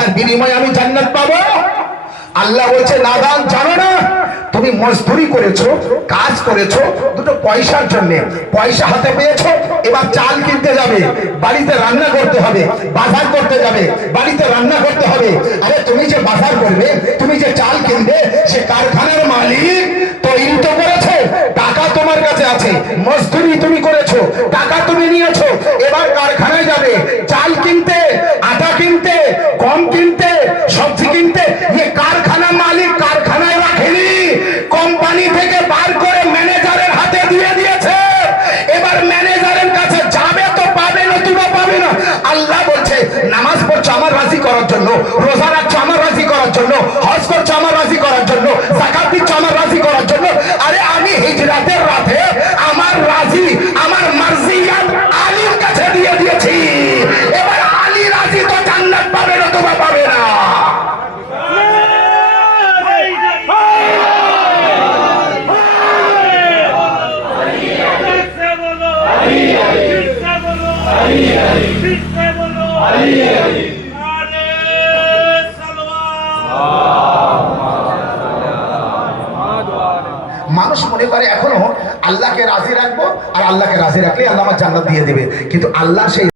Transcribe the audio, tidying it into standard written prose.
যার বিনিময়ে আমি জান্নাত পাবো। আল্লাহ বলছে নাদান, জানো না তুমি মজদুরি করেছো, কাজ করেছো দুটো পয়সার জন্য, পয়সা হাতে পেয়েছো, এবার চাল কিনতে যাবে, বাড়িতে রান্না করতে হবে, বাজার করতে যাবে, বাড়িতে রান্না করতে হবে। আরে তুমি যে বাজার করবে, তুমি যে চাল কিনবে, সে কারখানার মালিক তৈরি তো করেছে, টাকা তোমার কাছে আছে, মজদুরি তুমি করেছো, টাকা তুমি নিয়েছো, এবার কারখানায় যাবে চাল কিনতে, আটা কিনতে, গম কিনতে, সবজি কিনতে। ये कारखाना मालिक कारखानाয় রাখেনি, কোম্পানি থেকে বার করে ম্যানেজারের হাতে দিয়ে দিয়েছে। এবার ম্যানেজারের কাছে যাবে তো পাবে, নতুবা পাবে না। আল্লাহ বলছে নামাজ পড়ছো আমার রাজি করার জন্য, রোজা রাখছো আমার রাজি করার জন্য, হজ করছো আমার রাজি করার জন্য, যাকাত দিচ্ছ আমার রাজি করার জন্য। আরে আমি হিজরাতের রাতে আমার রাজি, আমার মার্জিয়াত আলীর কাছে দিয়ে দিয়েছি। এবার আলী রাজি তো জান্নাত পাবে, নতুবা পাবে না। মানুষ মনে করে এখনো আল্লাহকে রাজি রাখবো, আর আল্লাহকে রাজি রাখলে আল্লাহ আমার জান্নাত দিয়ে দেবে, কিন্তু আল্লাহ সেই